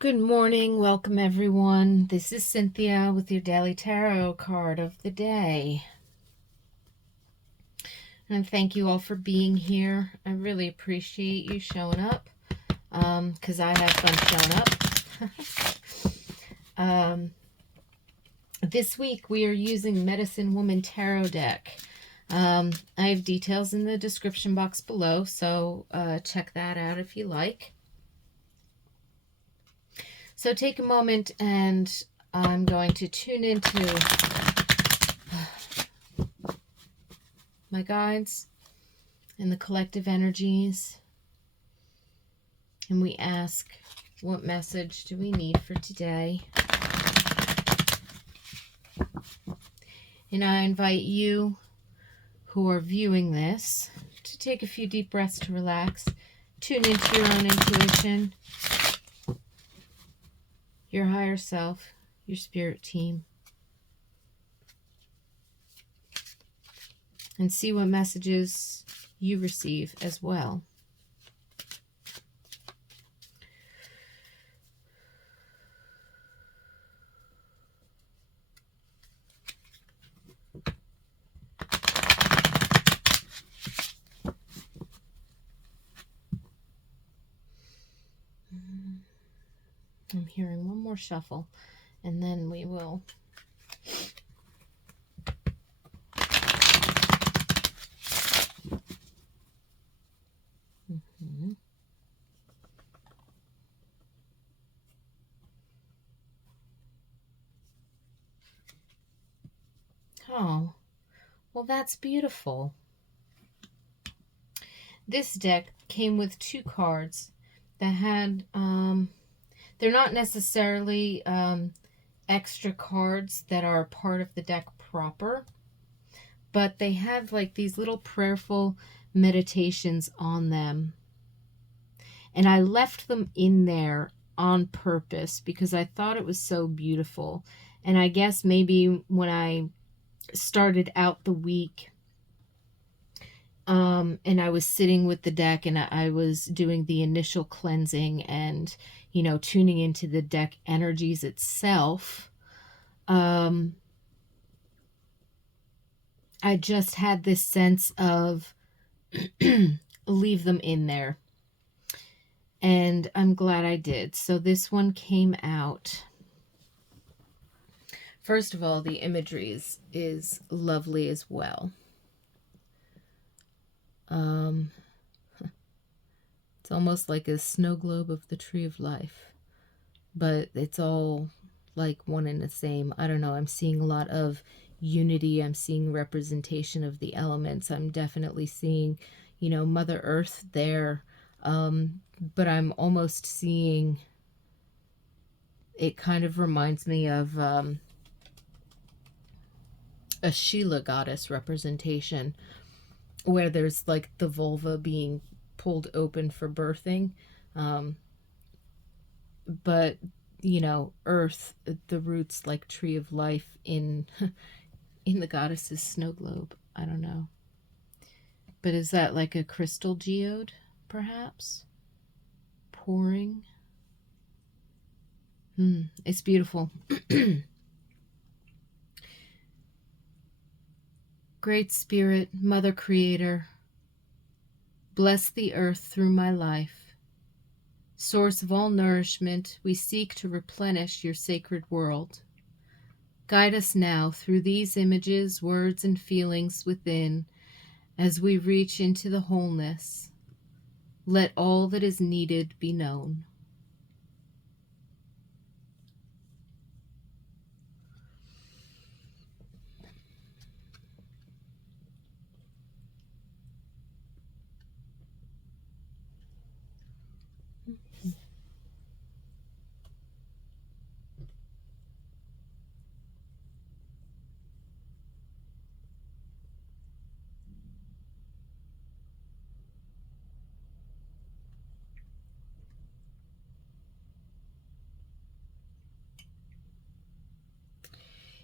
Good morning. Welcome, everyone. This is Cynthia with your daily tarot card of the day. And thank you all for being here. I really appreciate you showing up because I have fun showing up. This week we are using Medicine Woman Tarot deck. I have details in the description box below, so check that out if you like. So take a moment and I'm going to tune into my guides and the collective energies. And we ask, what message do we need for today? And I invite you who are viewing this to take a few deep breaths to relax, tune into your own intuition, your higher self, your spirit team, and see what messages you receive as well. I'm hearing one more shuffle, and then we will Oh, well, that's beautiful. This deck came with two cards that had, they're not necessarily extra cards that are part of the deck proper, but they have like these little prayerful meditations on them. And I left them in there on purpose because I thought it was so beautiful. And I guess maybe when I started out the week, and I was sitting with the deck and I was doing the initial cleansing and, tuning into the deck energies itself. I just had this sense of leave them in there. And I'm glad I did. So this one came out. First of all, the imagery is lovely as well. It's almost like a snow globe of the tree of life, but it's all like one and the same. I don't know. I'm seeing a lot of unity. I'm seeing representation of the elements. I'm definitely seeing, Mother Earth there. But I'm almost seeing, it kind of reminds me of a Sheila goddess representation where there's like the vulva being pulled open for birthing. But earth, the roots like tree of life in in the goddess's snow globe. I don't know, but is that like a crystal geode perhaps pouring? It's beautiful. Great Spirit, Mother Creator, bless the earth through my life. Source of all nourishment, we seek to replenish your sacred world. Guide us now through these images, words, and feelings within as we reach into the wholeness. Let all that is needed be known.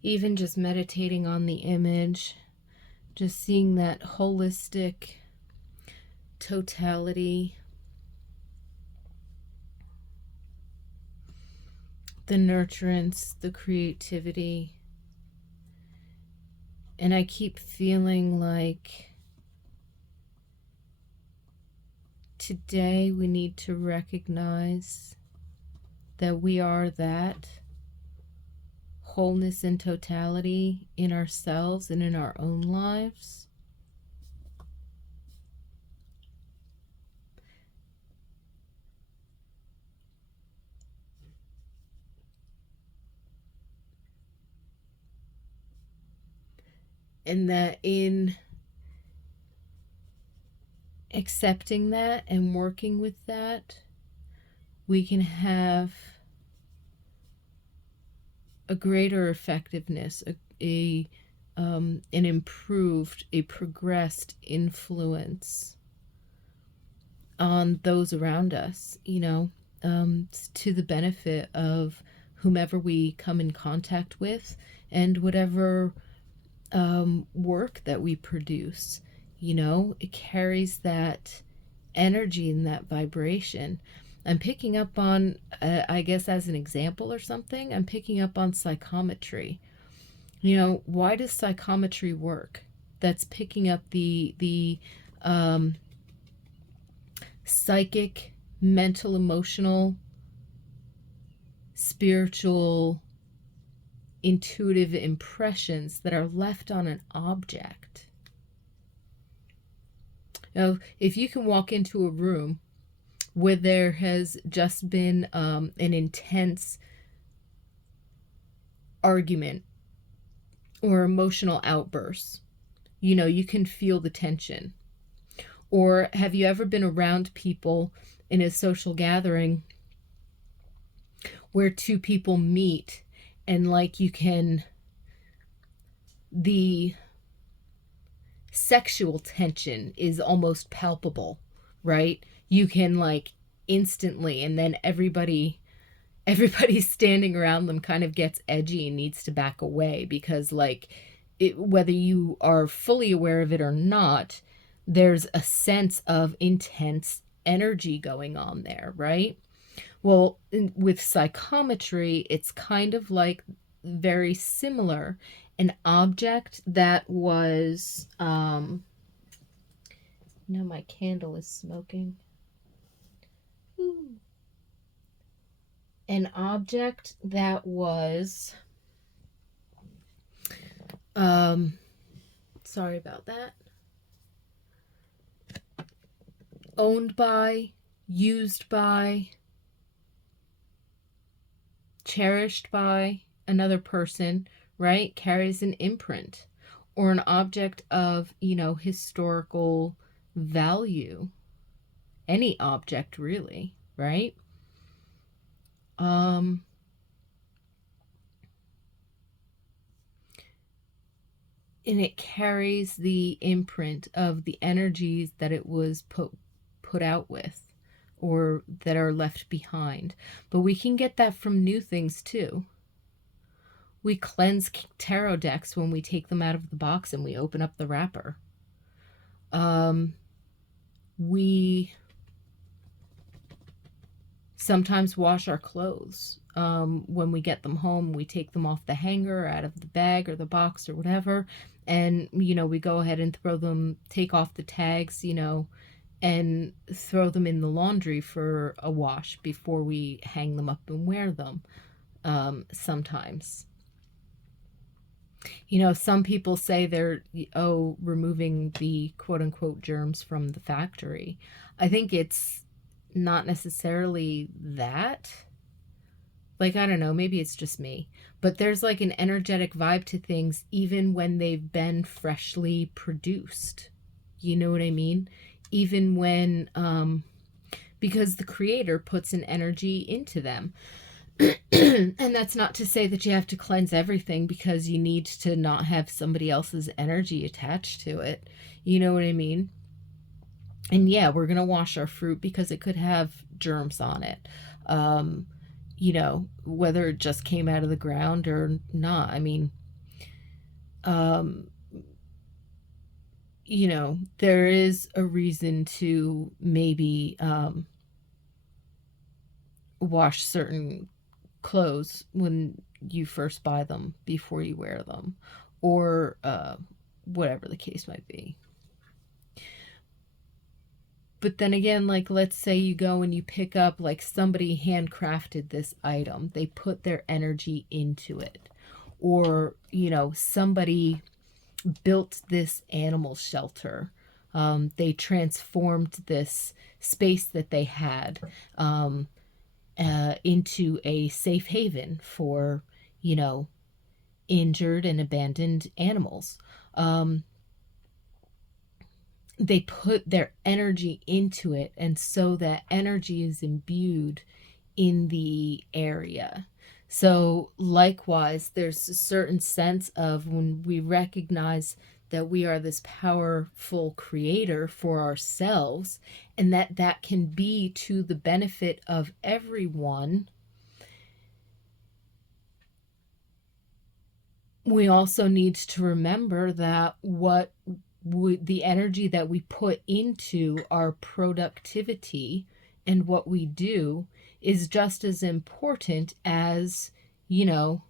Even just meditating on the image, just seeing that holistic totality. the nurturance, the creativity. And I keep feeling like today we need to recognize that we are that wholeness and totality in ourselves and in our own lives. And that in accepting that and working with that, we can have a greater effectiveness, an improved, a progressed influence on those around us, to the benefit of whomever we come in contact with and whatever work that we produce. It carries that energy and that vibration. I'm picking up on, I guess as an example or something, I'm picking up on psychometry. Why does psychometry work? That's picking up the psychic, mental, emotional, spiritual, intuitive impressions that are left on an object. If you can walk into a room where there has just been an intense argument or emotional outburst, you can feel the tension. Or have you ever been around people in a social gathering where two people meet and the sexual tension is almost palpable, right? You can instantly, and then everybody standing around them kind of gets edgy and needs to back away because whether you are fully aware of it or not, there's a sense of intense energy going on there, right? Well, with psychometry, it's kind of very similar. An object that was, now my candle is smoking. Ooh. An object that was, sorry about that, owned by, used by, cherished by another person, right, carries an imprint, or an object of, historical value. Any object, really, right? And it carries the imprint of the energies that it was put out with, or that are left behind. But we can get that from new things too. We cleanse tarot decks when we take them out of the box and we open up the wrapper. We sometimes wash our clothes. When we get them home, we take them off the hanger, out of the bag or the box or whatever, and we go ahead and take off the tags, and throw them in the laundry for a wash before we hang them up and wear them. Sometimes, some people say they're removing the quote unquote germs from the factory. I think it's not necessarily that. I don't know, maybe it's just me, but there's an energetic vibe to things even when they've been freshly produced. You know what I mean? Even when, because the creator puts an energy into them. And that's not to say that you have to cleanse everything because you need to not have somebody else's energy attached to it. You know what I mean? And yeah, we're going to wash our fruit because it could have germs on it. Whether it just came out of the ground or not. I mean, there is a reason to maybe wash certain clothes when you first buy them before you wear them, or whatever the case might be. But then again, like, let's say you go and you pick up, like, somebody handcrafted this item, they put their energy into it, or, you know, somebody built this animal shelter. They transformed this space that they had into a safe haven for, you know, injured and abandoned animals. They put their energy into it, and so that energy is imbued in the area. So likewise, there's a certain sense of when we recognize that we are this powerful creator for ourselves, and that can be to the benefit of everyone. We also need to remember that the energy that we put into our productivity and what we do is just as important as, you know,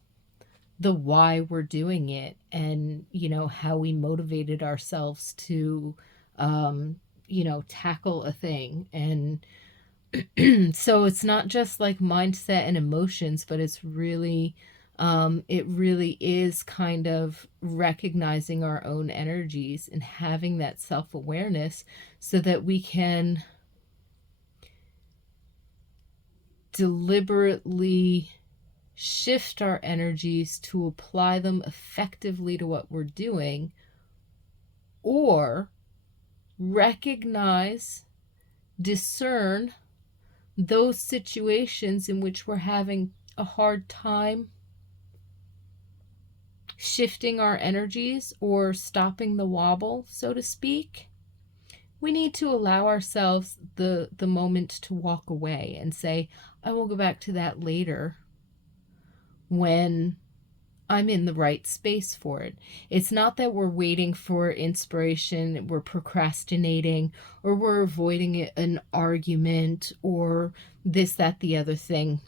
the why we're doing it, and, you know, how we motivated ourselves to, you know, tackle a thing. And so it's not just like mindset and emotions, but it's really, it really is kind of recognizing our own energies and having that self-awareness so that we can deliberately shift our energies to apply them effectively to what we're doing, or recognize, discern those situations in which we're having a hard time shifting our energies or stopping the wobble, so to speak. We need to allow ourselves the moment to walk away and say, I will go back to that later when I'm in the right space for it. It's not that we're waiting for inspiration, we're procrastinating, or we're avoiding an argument, or this, that, the other thing.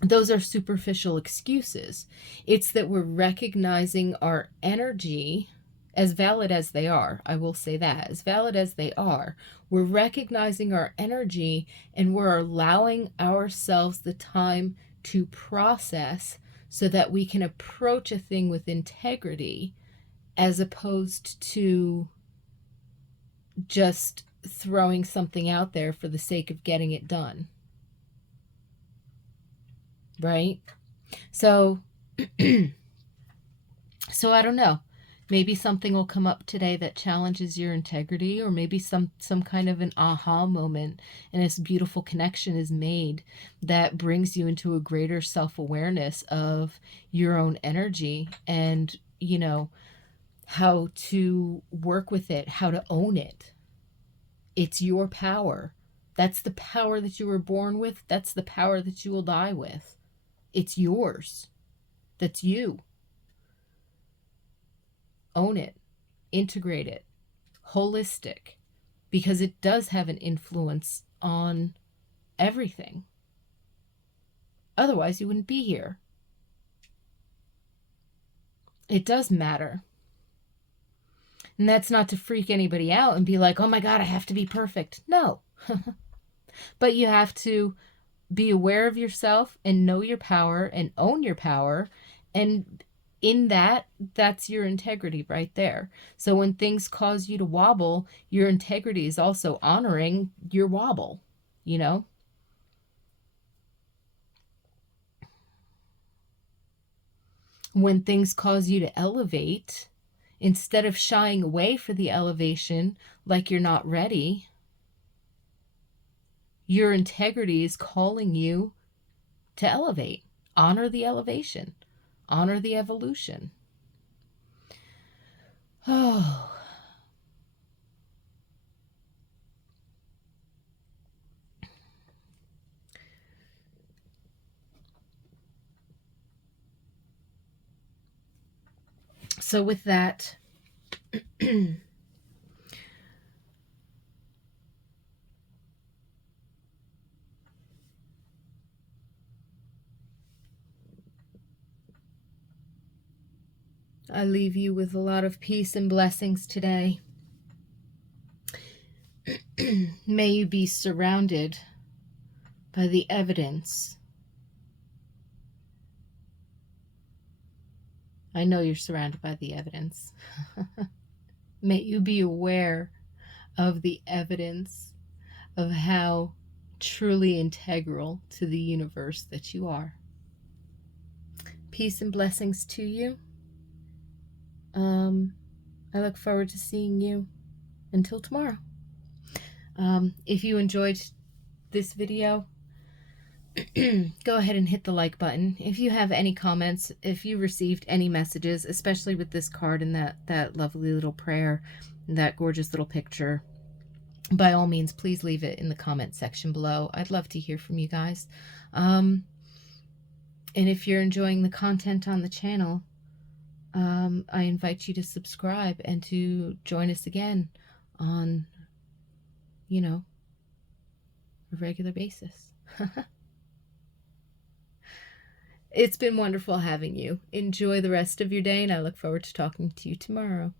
Those are superficial excuses. It's that we're recognizing our energy, as valid as they are. I will say that, as valid as they are, we're recognizing our energy, and we're allowing ourselves the time to process so that we can approach a thing with integrity, as opposed to just throwing something out there for the sake of getting it done. Right? So, so I don't know. Maybe something will come up today that challenges your integrity, or maybe some kind of an aha moment and this beautiful connection is made that brings you into a greater self-awareness of your own energy, and, you know, how to work with it, how to own it. It's your power. That's the power that you were born with. That's the power that you will die with. It's yours. That's you. Own it. Integrate it. Holistic. Because it does have an influence on everything. Otherwise, you wouldn't be here. It does matter. And that's not to freak anybody out and be like, oh my God, I have to be perfect. No. But you have to be aware of yourself and know your power and own your power. And in that, that's your integrity right there. So when things cause you to wobble, your integrity is also honoring your wobble, you know? When things cause you to elevate, instead of shying away for the elevation like you're not ready, your integrity is calling you to elevate. Honor the elevation. Honor the evolution. Oh. So with that, I leave you with a lot of peace and blessings today. May you be surrounded by the evidence. I know you're surrounded by the evidence. May you be aware of the evidence of how truly integral to the universe that you are. Peace and blessings to you. I look forward to seeing you until tomorrow. If you enjoyed this video, go ahead and hit the like button. If you have any comments, if you received any messages, especially with this card and that lovely little prayer, and that gorgeous little picture, by all means, please leave it in the comment section below. I'd love to hear from you guys. And if you're enjoying the content on the channel, I invite you to subscribe and to join us again on, a regular basis. It's been wonderful having you. Enjoy the rest of your day, and I look forward to talking to you tomorrow.